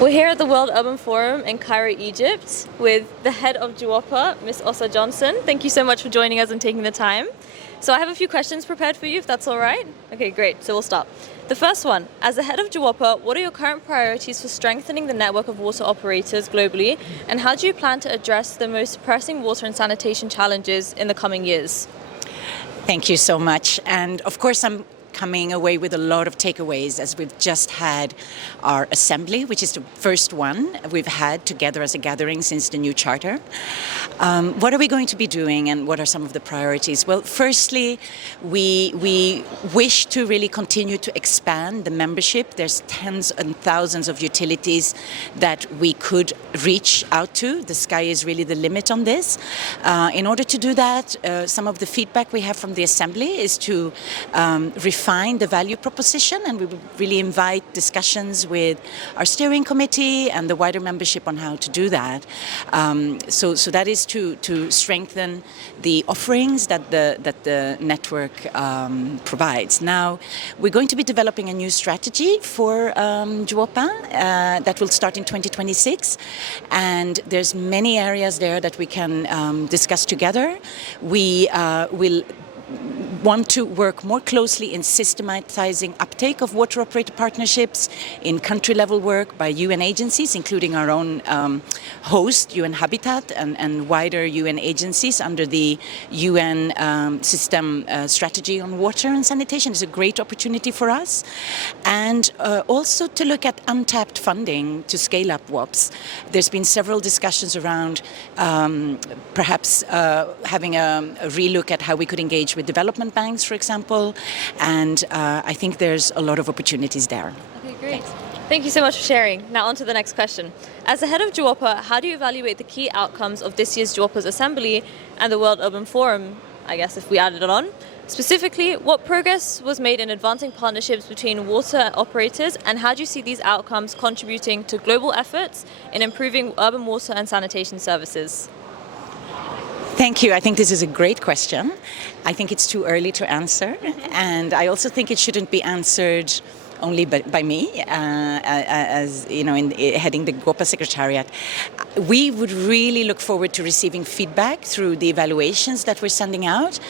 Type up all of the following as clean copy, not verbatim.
We're here at the World Urban Forum in Cairo, Egypt, with the head of GWOPA, Ms. Jonsson. Thank you so much for joining us and taking the time. So I have a few questions prepared for you, if that's all right. Okay, great. So we'll start. The first one, as the head of GWOPA, what are your current priorities for strengthening the network of water operators globally, and how do you plan to address the most pressing water and sanitation challenges in the coming years? Thank you so much. And of course, I'm coming away with a lot of takeaways, as we've just had our assembly, which is the first one we've had together as a gathering since the new charter. What are we going to be doing, and what are some of the priorities? Well, firstly, we wish to really continue to expand the membership. There's tens and thousands of utilities that we could reach out to. The sky is really the limit on this. In order to do that, some of the feedback we have from the assembly is to refine the value proposition, and we would really invite discussions with our steering committee and the wider membership on how to do that. So that is to strengthen the offerings that the network provides. Now, we're going to be developing a new strategy for GWOPA that will start in 2026, and there's many areas there that we can discuss together. We will want to work more closely in systematizing uptake of water operator partnerships in country-level work by UN agencies, including our own host, UN Habitat, and wider UN agencies under the UN system strategy on water and sanitation. Is a great opportunity for us. And also to look at untapped funding to scale up GWOPs. There's been several discussions around perhaps having a relook at how we could engage with development banks, for example, and I think there's a lot of opportunities there. Okay, great. Thank you so much for sharing. Now on to the next question. As the head of GWOPA, how do you evaluate the key outcomes of this year's GWOPA's Assembly and the World Urban Forum, I guess if we added it on? Specifically, what progress was made in advancing partnerships between water operators, and how do you see these outcomes contributing to global efforts in improving urban water and sanitation services? Thank you. I think this is a great question. I think it's too early to answer, and I also think it shouldn't be answered only by me, as you know, heading the GWOPA Secretariat. We would really look forward to receiving feedback through the evaluations that we're sending out,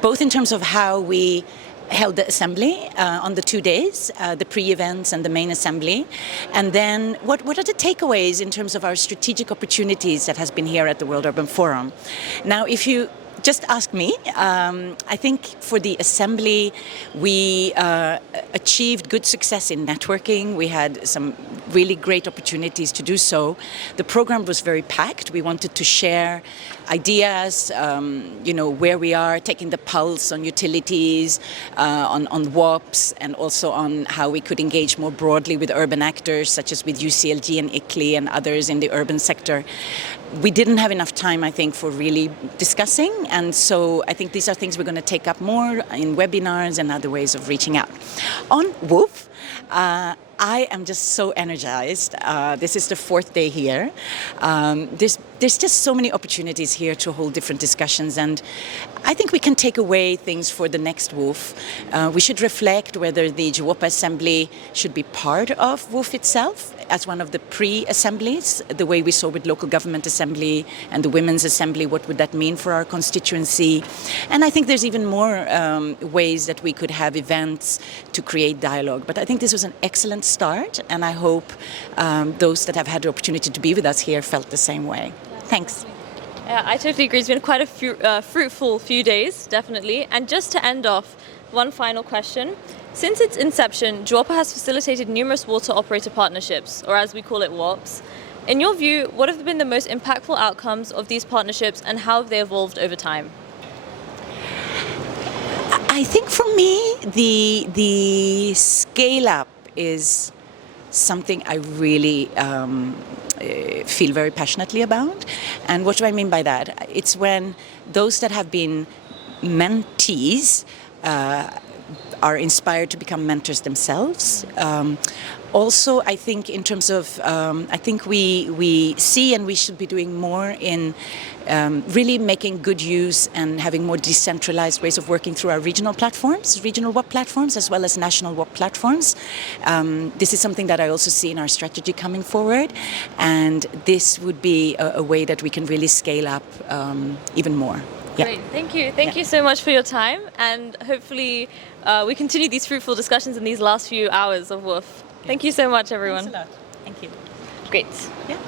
both in terms of how we held the assembly on the 2 days, the pre-events and the main assembly, and then what are the takeaways in terms of our strategic opportunities that has been here at the World Urban Forum. Now, if you just ask me, I think for the assembly we achieved good success in networking. We had some really great opportunities to do so. The program was very packed. We wanted to share ideas, where we are, taking the pulse on utilities, on GWOPs, and also on how we could engage more broadly with urban actors, such as with UCLG and ICLEI and others in the urban sector. We didn't have enough time, I think, for really discussing, and so I think these are things we're going to take up more in webinars and other ways of reaching out. On GWOP, I am just so energized. This is the 4th day here. There's just so many opportunities here to hold different discussions, and I think we can take away things for the next GWOP. We should reflect whether the GWOPA Assembly should be part of GWOP itself as one of the pre-assemblies, the way we saw with Local Government Assembly and the Women's Assembly. What would that mean for our constituency? And I think there's even more ways that we could have events to create dialogue. But I think this was an excellent start, and I hope those that have had the opportunity to be with us here felt the same way. Thanks. Yeah, I totally agree. It's been quite a fruitful few days, definitely. And just to end off, one final question. Since its inception, GWOPA has facilitated numerous water operator partnerships, or as we call it, GWOPs. In your view, what have been the most impactful outcomes of these partnerships, and how have they evolved over time? I think for me, the scale-up is something I really feel very passionately about. And what do I mean by that? It's when those that have been mentees are inspired to become mentors themselves. Also, I think in terms of, I think we see and we should be doing more in really making good use and having more decentralized ways of working through our regional platforms, regional WOP platforms, as well as national WOP platforms. This is something that I also see in our strategy coming forward, and this would be a way that we can really scale up even more. Yeah. Great, thank you. Thank you so much for your time, and hopefully we continue these fruitful discussions in these last few hours of WOOF. Thank you so much, everyone. Thanks a lot. Thank you. Great. Yeah.